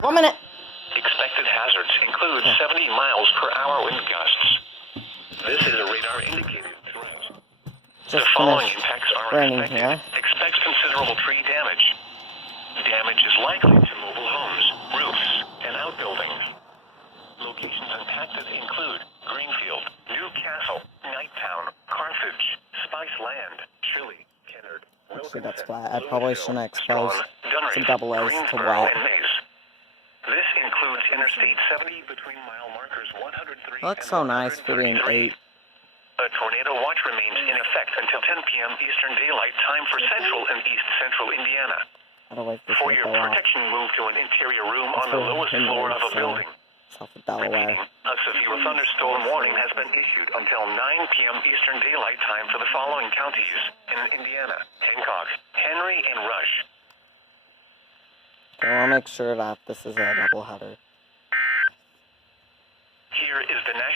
1 minute. Expected hazards include 70 miles per hour wind gusts. This is a radar indicated threat. Just the following finished impacts are raining expected. here. Expect considerable tree damage. Damage is likely to mobile homes, roofs, and outbuildings. Locations impacted include Greenfield, Newcastle, Nighttown, Carthage, Spice Land, Chile, Kennard, Actually, that's Wilkinson, flat. I probably shouldn't expose Strawn, some Dunrace, double A's to Greensboro, wet. and Mays. This includes Interstate 70 between mile markers 103 It looks and so nice for being 133. 8. A tornado watch remains in effect until 10 p.m. Eastern Daylight Time for central and east central Indiana. How do I this For might your go off? protection, move to an interior room It's on the for lowest him, floor of a so building. South of Delaware. Repeating, a severe thunderstorm warning has been issued until 9 p.m. Eastern Daylight Time for the following counties in Indiana: Hancock, Henry, and Rush. I want to make sure that this is a double header. Here is the national